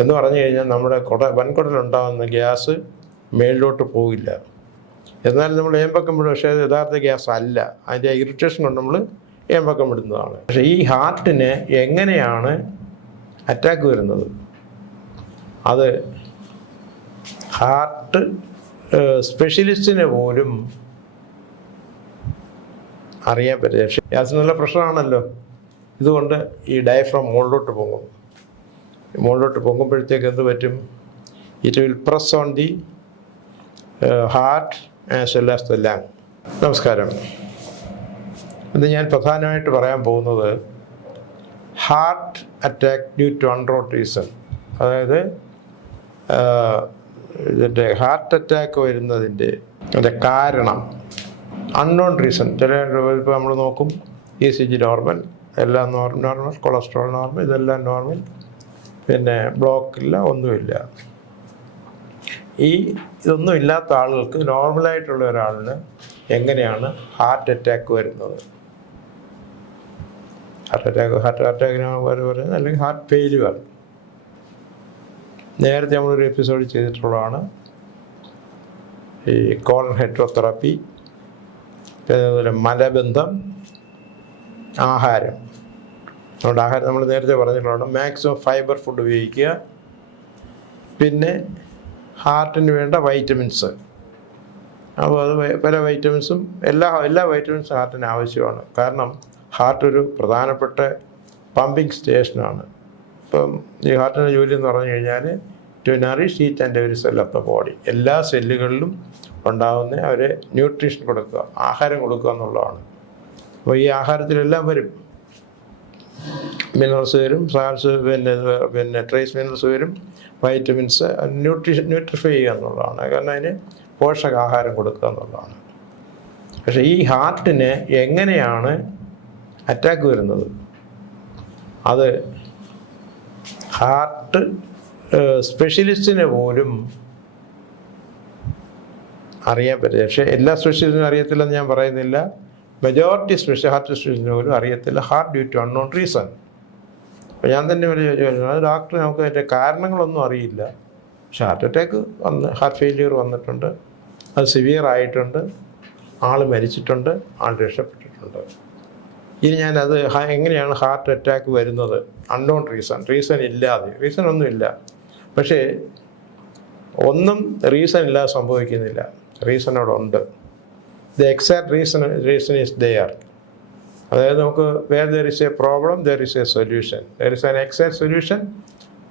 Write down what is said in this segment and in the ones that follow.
എന്ന് പറഞ്ഞു കഴിഞ്ഞാൽ നമ്മുടെ കുട വൻകുടലുണ്ടാകുന്ന ഗ്യാസ് മേളിലോട്ട് പോവില്ല. എന്നാൽ നമ്മൾ ഏമ്പക്കം വിടും പക്ഷേ അത് യഥാർത്ഥ ഗ്യാസ് അല്ല. അതിന്റെ ഇറിറ്റേഷൻ കൊണ്ട് നമ്മൾ ഏമ്പക്കം വിടുന്നതാണ് പക്ഷേ ഈ ഹാർട്ടിന് എങ്ങനെയാണ് അറ്റാക്ക് വരുന്നത്? അത് ഹാർട്ട് സ്പെഷ്യലിസ്റ്റിന് പോലും അറിയാൻ പറ്റില്ല. പക്ഷേ ഗ്യാസിന് നല്ല പ്രഷറാണല്ലോ ഇതുകൊണ്ട് ഈ ഡയഫ്രം മുകളിലോട്ട് പോകും. മുകളിലോട്ട് പൊങ്ങുമ്പോഴത്തേക്ക് എന്ത് പറ്റും? It will press on the heart as well as the lung നമസ്കാരം. ഇത് ഞാൻ പ്രധാനമായിട്ട് പറയാൻ പോകുന്നത് ഹാർട്ട് അറ്റാക്ക് ഡ്യൂ ടു അൺറോട്ടീസൺ അതായത് ഇതിന്റെ ഹാർട്ട് അറ്റാക്ക് വരുന്നതിന്റെ അതിന്റെ കാരണം. അൺനോൺ റീസൺ ചില ഇപ്പോൾ നമ്മൾ നോക്കും. ഇ സി ജി നോർമൽ എല്ലാം നോർമൽ നോർമൽ കൊളസ്ട്രോൾ നോർമൽ ഇതെല്ലാം നോർമൽ പിന്നെ ബ്ലോക്കില്ല ഒന്നുമില്ല. ഈ ഇതൊന്നും ഇല്ലാത്ത ആളുകൾക്ക് നോർമലായിട്ടുള്ള ഒരാളിന് എങ്ങനെയാണ് ഹാർട്ട് അറ്റാക്ക് വരുന്നത്? ഹാർട്ട് അറ്റാക്ക് ഹാർട്ട് അറ്റാക്കിന് പറയുന്നത് അല്ലെങ്കിൽ ഹാർട്ട് ഫെയിലുകൾ നേരത്തെ നമ്മളൊരു എപ്പിസോഡ് ചെയ്തിട്ടുള്ളതാണ്. ഈ കോളൻ ഹൈഡ്രോതെറാപ്പി അതുപോലെ മലബന്ധം ആഹാരം. നമ്മുടെ ആഹാരം നമ്മൾ നേരത്തെ പറഞ്ഞിട്ടുണ്ട് മാക്സിമം ഫൈബർ ഫുഡ് ഉപയോഗിക്കുക. പിന്നെ ഹാർട്ടിന് വേണ്ട വൈറ്റമിൻസ് അപ്പോൾ അത് പല വൈറ്റമിൻസും എല്ലാ എല്ലാ വൈറ്റമിൻസും ഹാർട്ടിന് ആവശ്യമാണ്. കാരണം ഹാർട്ട് ഒരു പ്രധാനപ്പെട്ട പമ്പിങ് സ്റ്റേഷനാണ് ഇപ്പം ഈ ഹാർട്ടിന്റെ ജോലി എന്ന് പറഞ്ഞു കഴിഞ്ഞാൽ to nourish eat and every cell of the body എല്ലാ സെല്ലുകളിലും ഉണ്ടാകുന്ന അവരെ ന്യൂട്രീഷൻ കൊടുക്കുക ആഹാരം കൊടുക്കുക എന്നുള്ളതാണ്. അപ്പോൾ ഈ ആഹാരത്തിലെല്ലാം വരും. മിനറൽസ് വരും സാൾസ് പിന്നെ പിന്നെ ട്രേസ് മിനറൽസ് വരും വൈറ്റമിൻസ് ന്യൂട്രീഷൻ ന്യൂട്രിഫൈ ചെയ്യുക എന്നുള്ളതാണ്. കാരണം അതിന് പോഷകാഹാരം കൊടുക്കുക എന്നുള്ളതാണ്. പക്ഷേ ഈ ഹാർട്ടിന് എങ്ങനെയാണ് അറ്റാക്ക് വരുന്നത്? അത് ഹാർട്ട് സ്പെഷ്യലിസ്റ്റിനെ പോലും അറിയാൻ പറ്റില്ല. പക്ഷേ എല്ലാ സ്പെഷ്യലിസ്റ്റിനും അറിയത്തില്ലെന്ന് ഞാൻ പറയുന്നില്ല. മെജോറിറ്റി സ്പെഷ്യൽ ഹാർട്ട് സ്പെഷ്യലിസ്റ്റിന് പോലും അറിയത്തില്ല. Heart due to unknown reason അപ്പോൾ ഞാൻ തന്നെ ഒരു ചോദിച്ചു അത് ഡോക്ടർ നമുക്ക് അതിന്റെ കാരണങ്ങളൊന്നും അറിയില്ല. പക്ഷെ ഹാർട്ട് അറ്റാക്ക് വന്ന് ഹാർട്ട് ഫെയിലിയർ വന്നിട്ടുണ്ട്. അത് സിവിയർ ആയിട്ടുണ്ട്. ആൾ മരിച്ചിട്ടുണ്ട്. ആൾ രക്ഷപ്പെട്ടിട്ടുണ്ട്. ഇനി ഞാനത് എങ്ങനെയാണ് ഹാർട്ട് അറ്റാക്ക് വരുന്നത്? അൺനോൺ റീസൺ റീസൺ ഇല്ലാതെ. റീസൺ ഒന്നുമില്ല പക്ഷേ ഒന്നും റീസൺ ഇല്ലാതെ സംഭവിക്കുന്നില്ല. റീസൺ അവിടെ ഉണ്ട്. The exact reason reason is there അതായത് നമുക്ക് where there is a problem there is a solution there is an excise solution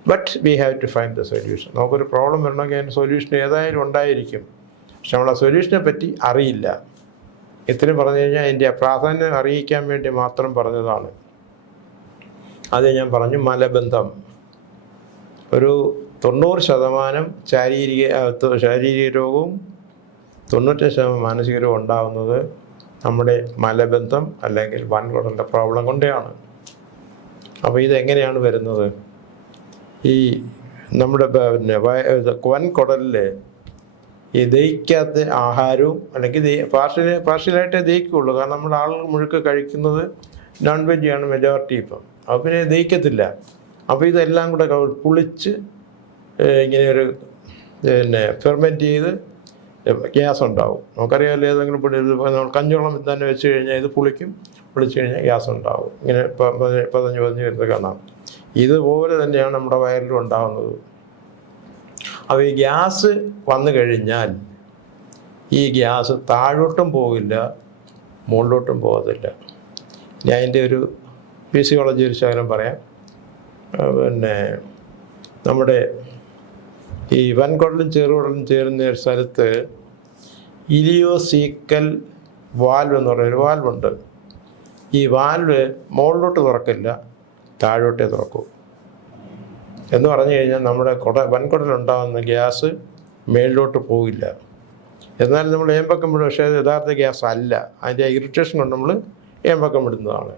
but we have to find the solution നമുക്കൊരു പ്രോബ്ലം വരണമെങ്കിൽ അതിന് സൊല്യൂഷൻ ഏതായാലും ഉണ്ടായിരിക്കും. പക്ഷെ നമ്മൾ ആ സൊല്യൂഷനെ പറ്റി അറിയില്ല. ഇത്രയും പറഞ്ഞു കഴിഞ്ഞാൽ അതിന്റെ പ്രാധാന്യം അറിയിക്കാൻ വേണ്ടി മാത്രം പറഞ്ഞതാണ്. അത് ഞാൻ പറഞ്ഞു മലബന്ധം. ഒരു തൊണ്ണൂറ് ശതമാനം ശാരീരിക ശാരീരിക രോഗവും തൊണ്ണൂറ്റഞ്ച് ശതമാനം മാനസിക രോഗം ഉണ്ടാകുന്നത് നമ്മുടെ മലബന്ധം അല്ലെങ്കിൽ വൻകുടലിന്റെ പ്രോബ്ലം കൊണ്ടാണ്. അപ്പോൾ ഇതെങ്ങനെയാണ് വരുന്നത്? ഈ നമ്മുടെ പിന്നെ വൻകുടലിൽ ഈ ദഹിക്കാത്ത ആഹാരവും അല്ലെങ്കിൽ പാർഷ്യൽ പാർഷ്യലായിട്ടേ ദഹിക്കുള്ളൂ കാരണം നമ്മുടെ ആളുകൾ മുഴുക്ക കഴിക്കുന്നത് നോൺ വെജാണ് മെജോറിറ്റി ഇപ്പം. അപ്പോൾ പിന്നെ ദഹിക്കത്തില്ല. അപ്പോൾ ഇതെല്ലാം കൂടെ പുളിച്ച് ഇങ്ങനെ ഒരു പിന്നെ ഫെർമെന്റ് ചെയ്ത് ഗ്യാസ് ഉണ്ടാവും നമുക്കറിയാമല്ലോ ഏതെങ്കിലും പൊടി നമ്മൾ കഞ്ഞോളം തന്നെ വെച്ച് കഴിഞ്ഞാൽ ഇത് പുളിക്കും പുളിച്ച് കഴിഞ്ഞാൽ ഗ്യാസ് ഉണ്ടാവും ഇങ്ങനെ പതിഞ്ഞ് പതി- പതഞ്ഞ് പതിഞ്ഞ് വരുന്നത് കാണാം. ഇതുപോലെ തന്നെയാണ് നമ്മുടെ വയറിലും ഉണ്ടാകുന്നത് അപ്പോൾ ഈ ഗ്യാസ് വന്നു കഴിഞ്ഞാൽ ഈ ഗ്യാസ് താഴോട്ടും പോകില്ല മുകളിലോട്ടും പോകത്തില്ല. ഞാൻ അതിന്റെ ഒരു ഫിസിയോളജി ഒരു ശകലം പറയാം. പിന്നെ നമ്മുടെ ഈ വൻകുടലും ചെറുകുടലും ചേരുന്ന ഒരു സ്ഥലത്ത് ഇലിയോസീക്കൽ വാൽവ് എന്ന് പറയുന്നൊരു വാൽവുണ്ട്. ഈ വാൽവ് മുകളിലോട്ട് തുറക്കില്ല താഴോട്ടേ തുറക്കൂ. എന്ന് പറഞ്ഞു കഴിഞ്ഞാൽ നമ്മുടെ കുട വൻകുടലുണ്ടാകുന്ന ഗ്യാസ് മേളിലോട്ട് പോവില്ല. എന്നാലും നമ്മൾ ഏമ്പക്കം വിടും പക്ഷേ അത് യഥാർത്ഥ ഗ്യാസ് അല്ല. അതിന്റെ ഇറിറ്റേഷൻ കൊണ്ട് നമ്മൾ ഏമ്പക്കം വിടുന്നതാണ്.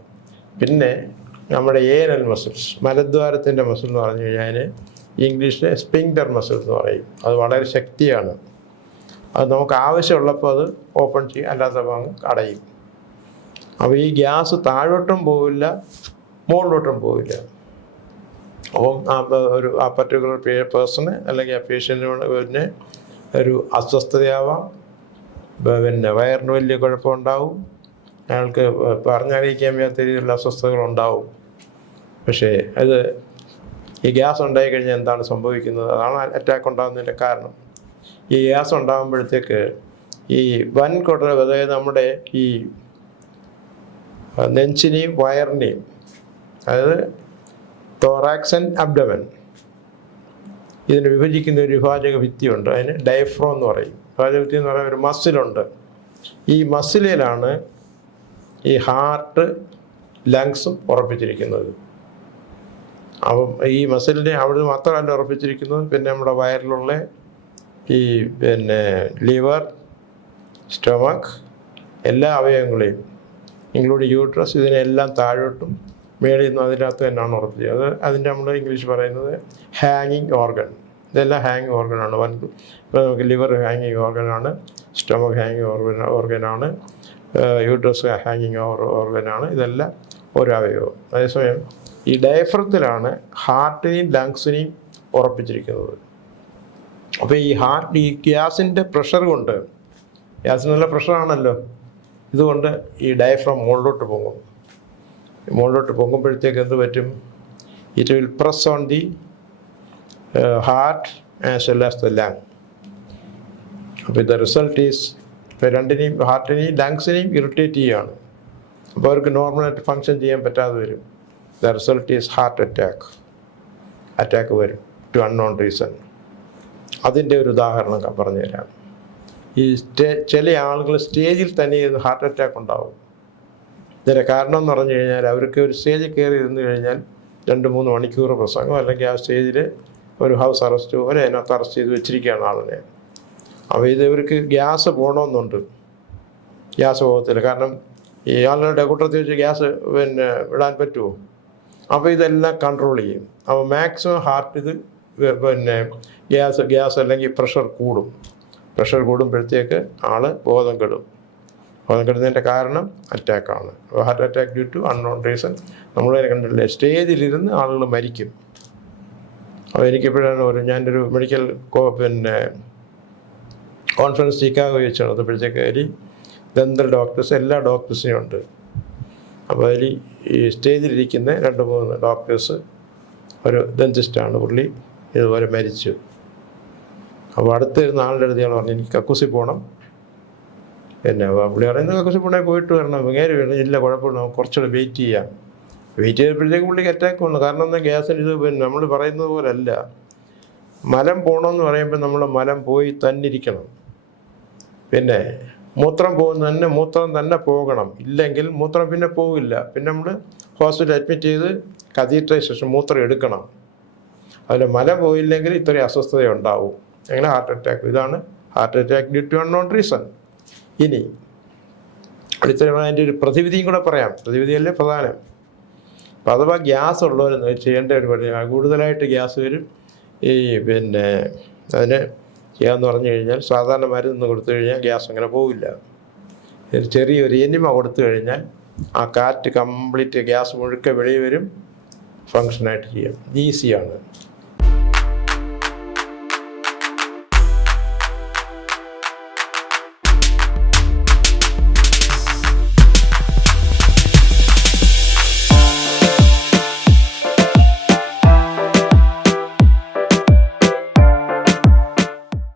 പിന്നെ നമ്മുടെ ഏനൽ മസിൽസ് മലദ്വാരത്തിന്റെ മസിൽ എന്ന് പറഞ്ഞു കഴിഞ്ഞാൽ ഇംഗ്ലീഷിൽ സ്പിങ്ഡർ മസിൽ എന്ന് പറയും. അത് വളരെ ശക്തിയാണ്. അത് നമുക്ക് ആവശ്യമുള്ളപ്പോൾ അത് ഓപ്പൺ ചെയ്യും അല്ലാത്തപ്പോൾ അങ്ങ് അടയും. അപ്പോൾ ഈ ഗ്യാസ് താഴോട്ടും പോവില്ല മുകളിലോട്ടും പോവില്ല. അപ്പം ആ ഒരു ആ പർട്ടിക്കുലർ പേഴ്സണ് അല്ലെങ്കിൽ ആ പേഷ്യന്റിന് പിന്നെ ഒരു അസ്വസ്ഥതയാവാം. പിന്നെ വയറിന് വലിയ കുഴപ്പമുണ്ടാവും. അയാൾക്ക് പറഞ്ഞറിയിക്കാൻ വയ്യാത്ത രീതിയിലുള്ള അസ്വസ്ഥതകൾ ഉണ്ടാവും. പക്ഷേ അത് ഈ ഗ്യാസ് ഉണ്ടായിക്കഴിഞ്ഞാൽ എന്താണ് സംഭവിക്കുന്നത്? അതാണ് അറ്റാക്ക് ഉണ്ടാകുന്നതിന്റെ കാരണം. ഈ ഗ്യാസ് ഉണ്ടാകുമ്പോഴത്തേക്ക് ഈ വൻ കുടൽ അതായത് നമ്മുടെ ഈ നെഞ്ചിനെയും വയറിനെയും അതായത് തോറാക്സൻ അബ്ഡമൻ ഇതിന് വിഭജിക്കുന്ന ഒരു വിഭാജക ഭിത്തിയുണ്ട്. അതിന് ഡയഫ്രോ എന്ന് പറയും. വിഭാജക ഭിത്തി എന്ന് പറയുന്ന ഒരു മസിലുണ്ട് ഈ മസിലിലാണ് ഈ ഹാർട്ട് ലങ്സും ഉറപ്പിച്ചിരിക്കുന്നത്. അപ്പം ഈ മസിലിനെ അവിടെ മാത്രമല്ല ഉറപ്പിച്ചിരിക്കുന്നത്. പിന്നെ നമ്മുടെ വയറിലുള്ള ഈ പിന്നെ ലിവർ സ്റ്റൊമക്ക് എല്ലാ അവയവങ്ങളെയും ഇൻക്ലൂഡ് യൂട്രസ് ഇതിനെല്ലാം താഴോട്ടും മേളിൽ നിന്നും അതിനകത്ത് തന്നെയാണ് ഉറപ്പിച്ചത് അത് അതിന്റെ നമ്മൾ ഇംഗ്ലീഷ് പറയുന്നത് ഹാങ്ങിങ് ഓർഗൻ ഇതെല്ലാം ഹാങ്ങിങ് ഓർഗനാണ് വൻ ഇപ്പോൾ നമുക്ക് ലിവർ ഹാങ്ങിങ് ഓർഗനാണ് സ്റ്റൊമക്ക് ഹാങ്ങിങ് ഓർഗൻ ഓർഗനാണ് യൂട്രസ് ഹാങ്ങിങ് ഓർഗനാണ് ഇതെല്ലാം ഒരു അവയവം. അതേസമയം ഈ ഡയഫ്രത്തിലാണ് ഹാർട്ടിനെയും ലങ്സിനെയും ഉറപ്പിച്ചിരിക്കുന്നത്. അപ്പോൾ ഈ ഹാർട്ട് ഈ ഗ്യാസിന്റെ പ്രഷർ കൊണ്ട് ഗ്യാസിന് നല്ല പ്രഷറാണല്ലോ ഇതുകൊണ്ട് ഈ ഡയഫ്രം മുകളിലോട്ട് പൊങ്ങും. മുകളിലോട്ട് പൊങ്ങുമ്പോഴത്തേക്ക് എന്ത് പറ്റും? It will press on the heart as well as the lung അപ്പോൾ ദ റിസൾട്ട് ഈസ് ഇപ്പോൾ രണ്ടിനെയും ഹാർട്ടിനെയും ലങ്സിനെയും ഇറിറ്റേറ്റ് ചെയ്യുകയാണ്. അപ്പോൾ അവർക്ക് നോർമലായിട്ട് ഫങ്ഷൻ ചെയ്യാൻ പറ്റാതെ വരും. The result is heart attack attack വരും. ടു അൺനോൺ റീസൺ അതിന്റെ ഒരു ഉദാഹരണം പറഞ്ഞു തരാം. ഈ സ്റ്റേ ചില ആളുകൾ സ്റ്റേജിൽ തന്നെ ഇരുന്ന് ഹാർട്ട് അറ്റാക്ക് ഉണ്ടാവും. ഇതിന്റെ കാരണം എന്ന് പറഞ്ഞു കഴിഞ്ഞാൽ അവർക്ക് ഒരു സ്റ്റേജിൽ കയറി ഇരുന്ന് കഴിഞ്ഞാൽ രണ്ട് മൂന്ന് മണിക്കൂർ പ്രസംഗം അല്ലെങ്കിൽ ആ സ്റ്റേജിൽ ഒരു ഹൗസ് അറസ്റ്റ് പോലെ അതിനകത്ത് അറസ്റ്റ് ചെയ്ത് വെച്ചിരിക്കുകയാണ് ആളിനെ അപ്പോൾ ഇത് ഇവർക്ക് ഗ്യാസ് പോകണമെന്നുണ്ട്. ഗ്യാസ് പോകത്തില്ല. കാരണം ഈ ആളുകളുടെ കൂട്ടത്തിൽ വെച്ച് ഗ്യാസ് പിന്നെ വിടാൻ പറ്റുമോ? അപ്പോൾ ഇതെല്ലാം കൺട്രോൾ ചെയ്യും. അപ്പോൾ മാക്സിമം ഹാർട്ട് ഇത് പിന്നെ ഗ്യാസ് ഗ്യാസ് അല്ലെങ്കിൽ പ്രഷർ കൂടും. പ്രഷർ കൂടുമ്പോഴത്തേക്ക് ആൾ ബോധം കെടും. ബോധം കെടുന്നതിന്റെ കാരണം അറ്റാക്കാണ്. Heart attack due to unknown reason. നമ്മൾ കണ്ടിട്ടില്ല? സ്റ്റേജിലിരുന്ന് ആളുകൾ മരിക്കും. അപ്പോൾ എനിക്കിപ്പോഴാണ് ഒരു ഞാനൊരു മെഡിക്കൽ കോ പിന്നെ കോൺഫറൻസ് ചിക്കാഗോ വെച്ച് നടന്നപ്പോഴത്തേക്ക് അതിൽ ദന്ത ഡോക്ടേഴ്സ് എല്ലാ ഡോക്ടേഴ്സിനും ഉണ്ട്. അപ്പോൾ അതിൽ ഈ സ്റ്റേജിലിരിക്കുന്ന രണ്ട് മൂന്ന് ഡോക്ടേഴ്സ് ഒരു ഡെന്റിസ്റ്റാണ് പുള്ളി. ഇതുപോലെ മരിച്ചു. അപ്പോൾ അടുത്തിരുന്ന ആളുടെ അടുത്ത് ഞാൻ പറഞ്ഞു എനിക്ക് കക്കൂസി പോകണം പിന്നെ പുള്ളി പറയുന്നത് കക്കൂസി പോണേ പോയിട്ട് വരണം. വേറെ വേണം ഇല്ല കുഴപ്പമില്ല കുറച്ചുകൂടെ വെയിറ്റ് ചെയ്യാം. വെയിറ്റ് ചെയ്തപ്പോഴത്തേക്ക് പുള്ളിക്ക് അറ്റാക്ക് വന്നു. കാരണം എന്താ ഗ്യാസിന് ഇത് പിന്നെ നമ്മൾ പറയുന്നത് പോലല്ല. മലം പോകണമെന്ന് പറയുമ്പോൾ നമ്മൾ മലം പോയി തന്നിരിക്കണം. പിന്നെ മൂത്രം പോകുന്ന തന്നെ മൂത്രം തന്നെ പോകണം. ഇല്ലെങ്കിൽ മൂത്രം പിന്നെ പോകില്ല പിന്നെ നമ്മൾ ഹോസ്പിറ്റലിൽ അഡ്മിറ്റ് ചെയ്ത് കതീട്രൈസേഷൻ മൂത്രം എടുക്കണം. അതിൽ മല പോയില്ലെങ്കിൽ ഇത്രയും അസ്വസ്ഥത ഉണ്ടാവും. അങ്ങനെ ഹാർട്ട് അറ്റാക്ക് ഇതാണ് heart attack due to unknown reason ഇനി അതിന്റെ ഒരു പ്രതിവിധിയും കൂടെ പറയാം. പ്രതിവിധിയല്ലേ പ്രധാനം. അപ്പോൾ അഥവാ ഗ്യാസ് ഉള്ളവരെന്ന് ചെയ്യേണ്ട ഒരു പണി കൂടുതലായിട്ട് ഗ്യാസ് വരും. ഈ പിന്നെ അതിന് ചെയ്യാമെന്ന് പറഞ്ഞു കഴിഞ്ഞാൽ സാധാരണ മരുന്ന് കൊടുത്തു കഴിഞ്ഞാൽ ഗ്യാസ് അങ്ങനെ പോവില്ല. ഒരു ചെറിയൊരു എനിമ കൊടുത്തു കഴിഞ്ഞാൽ ആ കാറ്റ് കംപ്ലീറ്റ് ഗ്യാസ് മുഴുക്കെ വെളിയിൽ വരും. ഫങ്ഷനായിട്ട് ചെയ്യും. ഈസിയാണ്